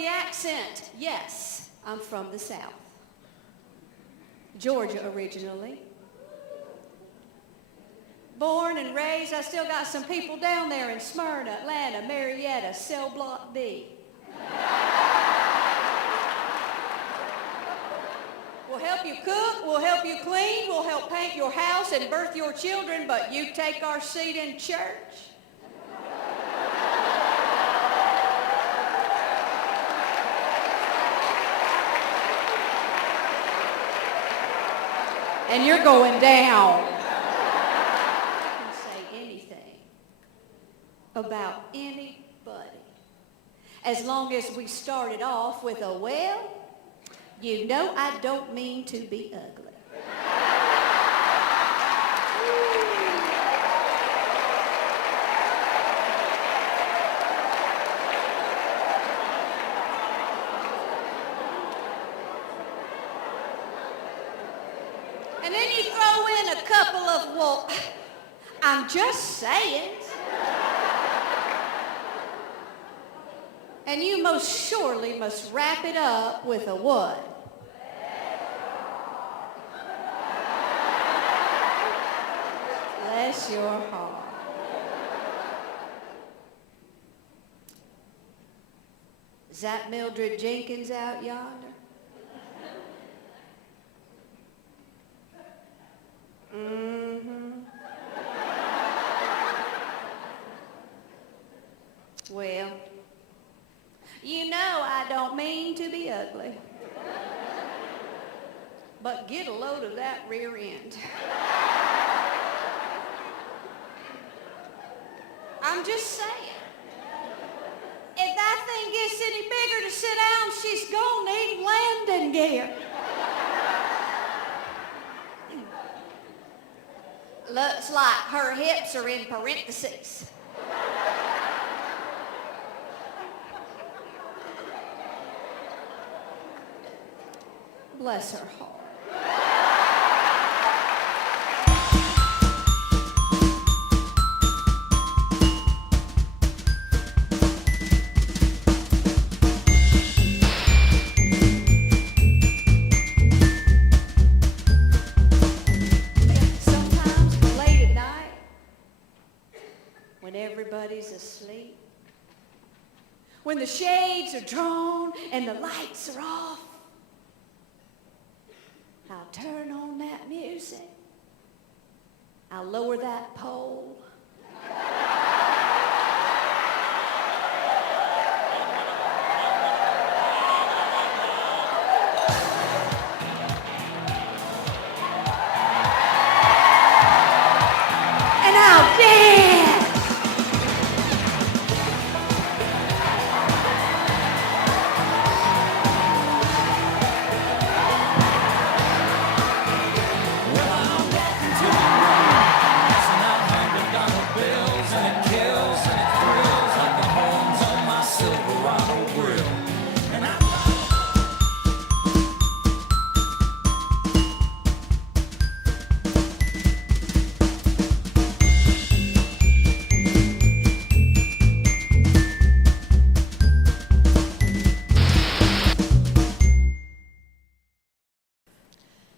the accent, yes, I'm from the South. Georgia originally. Born and raised, I still got some people down there in Smyrna, Atlanta, Marietta, Cell Block B. We'll help you cook, we'll help you clean, we'll help paint your house and birth your children, but you take our seat in church. And you're going down. I can say anything about anybody as long as we started off with a, well, you know I don't mean to be ugly. And then you throw in a couple of, well, I'm just saying. And you most surely must wrap it up with a what? Bless your heart. Is that Mildred Jenkins out yonder? Mm-hmm. Well, you know I don't mean to be ugly, but get a load of that rear end. I'm just saying, if that thing gets any bigger to sit down, she's gonna need landing gear. Looks like her hips are in parentheses. Bless her heart. Sometimes late at night, when everybody's asleep, when the shades are drawn and the lights are off, I'll turn on that music. I'll lower that pole. And I'll dance.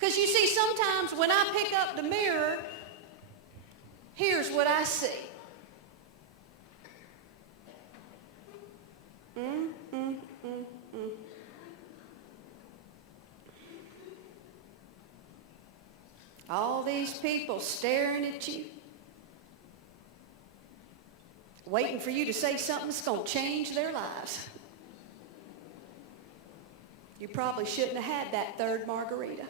Because you see, sometimes when I pick up the mirror, here's what I see. All these people staring at you, waiting for you to say something that's going to change their lives. You probably shouldn't have had that third margarita.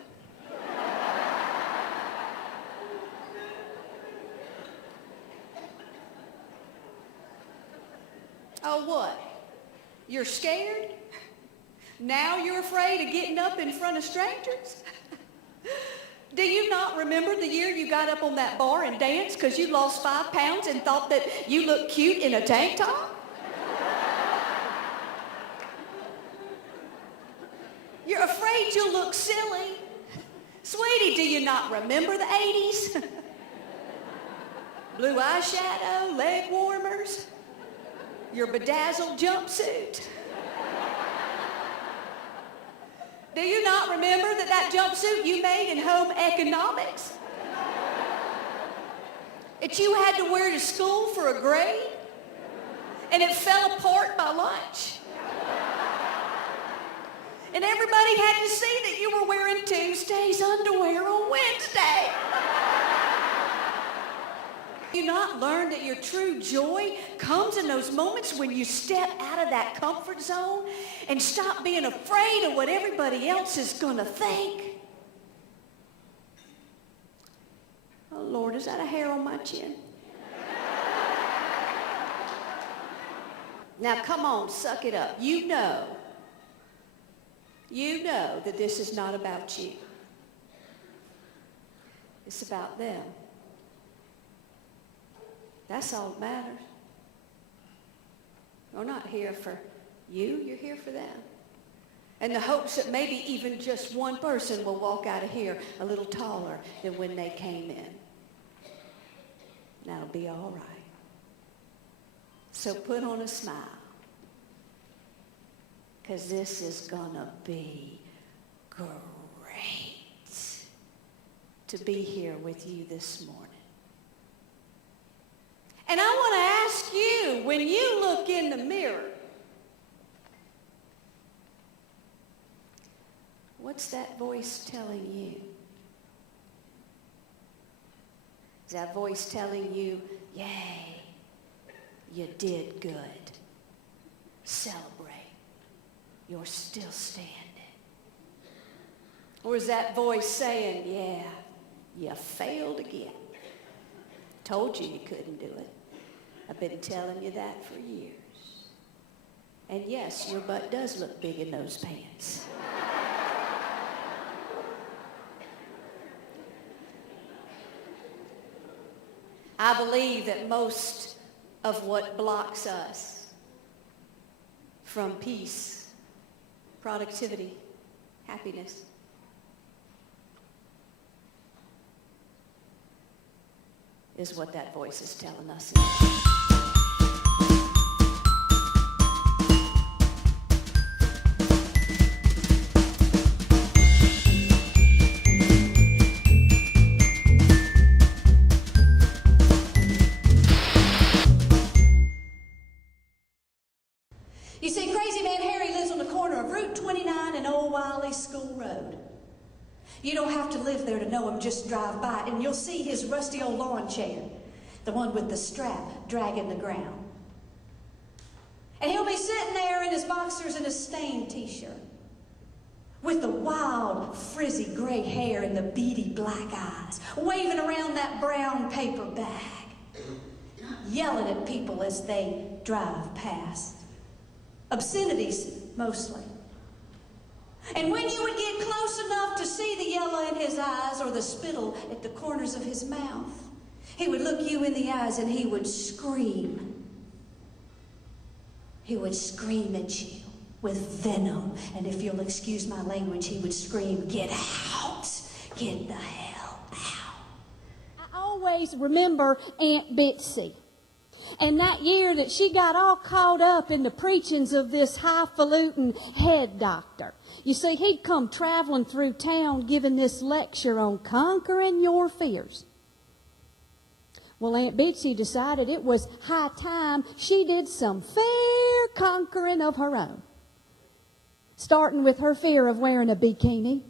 Oh, what? You're scared? Now you're afraid of getting up in front of strangers? Do you not remember the year you got up on that bar and danced because you lost 5 pounds and thought that you looked cute in a tank top? You're afraid you'll look silly. Sweetie, do you not remember the 80s? Blue eyeshadow, leg warmers, your bedazzled jumpsuit. Do you not remember that jumpsuit you made in home economics? That you had to wear to school for a grade? And it fell apart by lunch? And everybody had to see that you were wearing Tuesday's underwear on Wednesday. You not learn that your true joy comes in those moments when you step out of that comfort zone and stop being afraid of what everybody else is going to think? Oh, Lord, is that a hair on my chin? Now, come on, suck it up. You know that this is not about you. It's about them. That's all that matters. You're not here for you, you're here for them. And the hopes that maybe even just one person will walk out of here a little taller than when they came in. That'll be all right. So put on a smile, because this is going to be great to be here with you this morning. And I want to ask you, when you look in the mirror, what's that voice telling you? Is that voice telling you, yay, you did good. Celebrate. You're still standing. Or is that voice saying, yeah, you failed again. Told you you couldn't do it. I've been telling you that for years. And yes, your butt does look big in those pants. I believe that most of what blocks us from peace, productivity, happiness, is what that voice is telling us. You see, Crazy Man Harry lives on the corner of Route 29 and Old Wiley School Road. You don't have to live there to know him, just drive by and you'll see his rusty old lawn chair, the one with the strap dragging the ground. And he'll be sitting there in his boxers and his stained t-shirt, with the wild, frizzy gray hair and the beady black eyes, waving around that brown paper bag, yelling at people as they drive past. Obscenities, mostly. And when you would get close enough to see the yellow in his eyes or the spittle at the corners of his mouth, he would look you in the eyes and he would scream. He would scream at you with venom. And if you'll excuse my language, he would scream, "Get out! Get the hell out!" I always remember Aunt Betsy. And that year that she got all caught up in the preachings of this highfalutin head doctor. You see, he'd come traveling through town giving this lecture on conquering your fears. Well, Aunt Betsy decided it was high time she did some fair conquering of her own. Starting with her fear of wearing a bikini.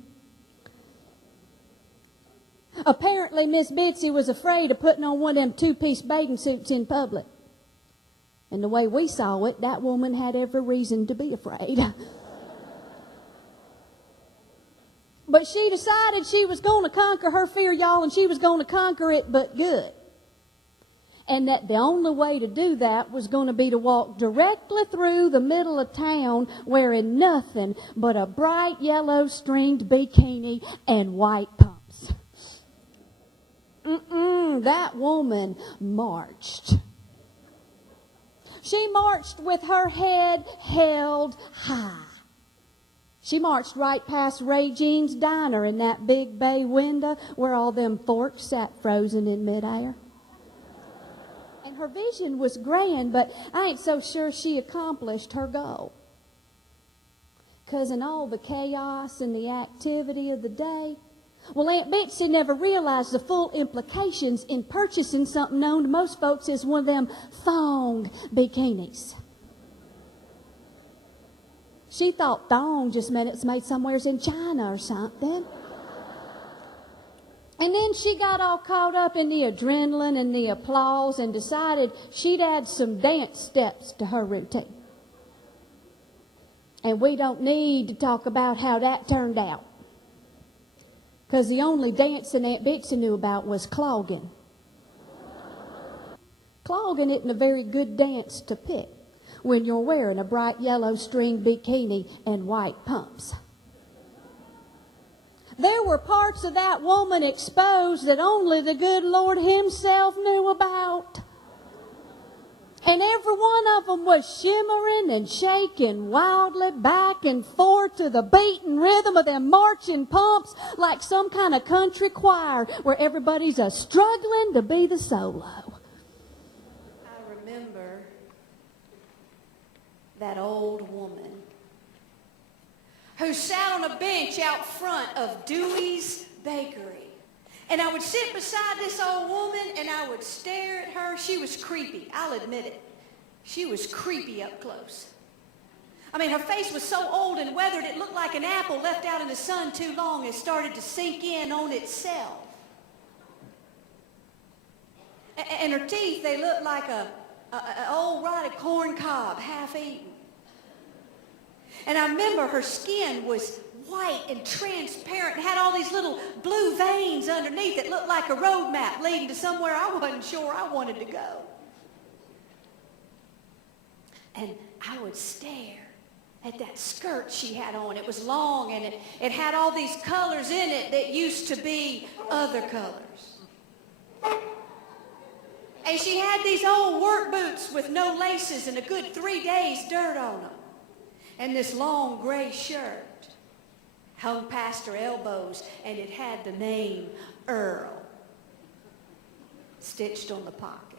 Apparently, Miss Betsy was afraid of putting on one of them two-piece bathing suits in public. And the way we saw it, that woman had every reason to be afraid. But she decided she was going to conquer her fear, y'all, and she was going to conquer it but good. And that the only way to do that was going to be to walk directly through the middle of town wearing nothing but a bright yellow stringed bikini and white pumps. That woman marched. She marched with her head held high. She marched right past Ray Jean's diner in that big bay window where all them forks sat frozen in midair. And her vision was grand, but I ain't so sure she accomplished her goal. 'cause in all the chaos and the activity of the day, well, Aunt Betsy never realized the full implications in purchasing something known to most folks as one of them thong bikinis. She thought thong just meant it's made somewheres in China or something. And then she got all caught up in the adrenaline and the applause and decided she'd add some dance steps to her routine. And we don't need to talk about how that turned out, 'cause the only dancing Aunt Betsy knew about was clogging. Clogging isn't a very good dance to pick when you're wearing a bright yellow string bikini and white pumps. There were parts of that woman exposed that only the good Lord himself knew about. And every one of them was shimmering and shaking wildly back and forth to the beating rhythm of them marching pumps like some kind of country choir where everybody's struggling to be the solo. I remember that old woman who sat on a bench out front of Dewey's Bakery. And I would sit beside this old woman and I would stare at her. She was creepy, I'll admit it. She was creepy up close. I mean, her face was so old and weathered it looked like an apple left out in the sun too long and started to sink in on itself. And her teeth, they looked like an old rotted corn cob, half eaten. And I remember her skin was white and transparent and had all these little blue veins underneath that looked like a road map leading to somewhere I wasn't sure I wanted to go. And I would stare at that skirt she had on. It was long and it had all these colors in it that used to be other colors. And she had these old work boots with no laces and a good 3 days dirt on them. And this long gray shirt hung past her elbows, and it had the name Earl stitched on the pocket.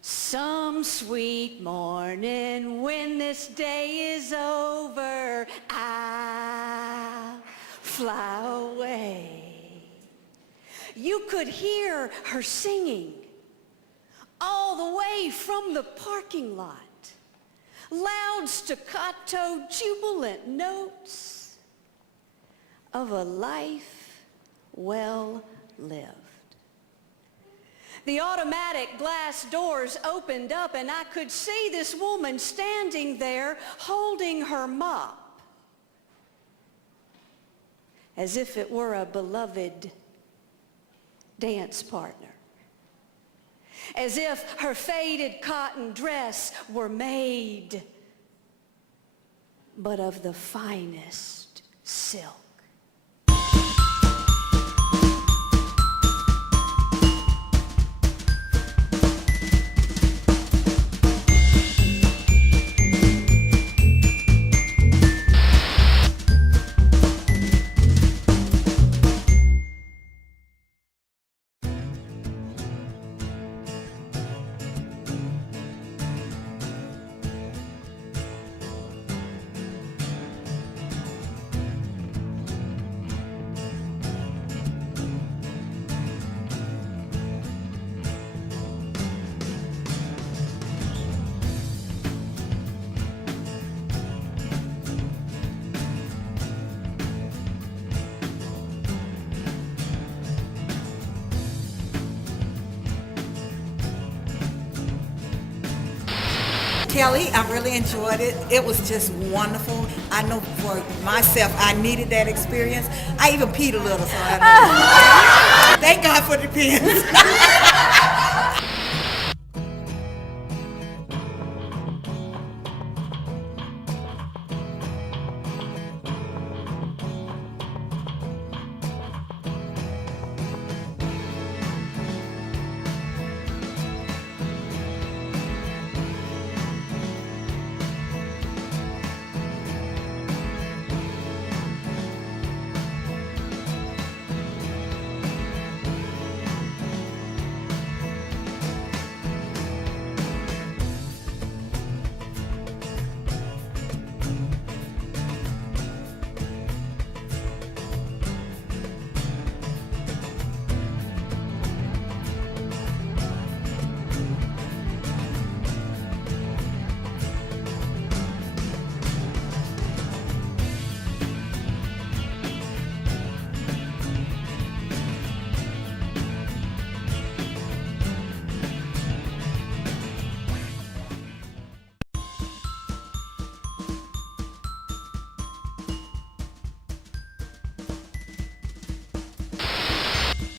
Some sweet morning when this day is over, I'll fly away. You could hear her singing all the way from the parking lot. Loud staccato jubilant notes of a life well lived. The automatic glass doors opened up and I could see this woman standing there holding her mop as if it were a beloved dance partner. As if her faded cotton dress were made, but of the finest silk. Kelly, I really enjoyed it. It was just wonderful. I know for myself, I needed that experience. I even peed a little, so I know. Thank God for the pins.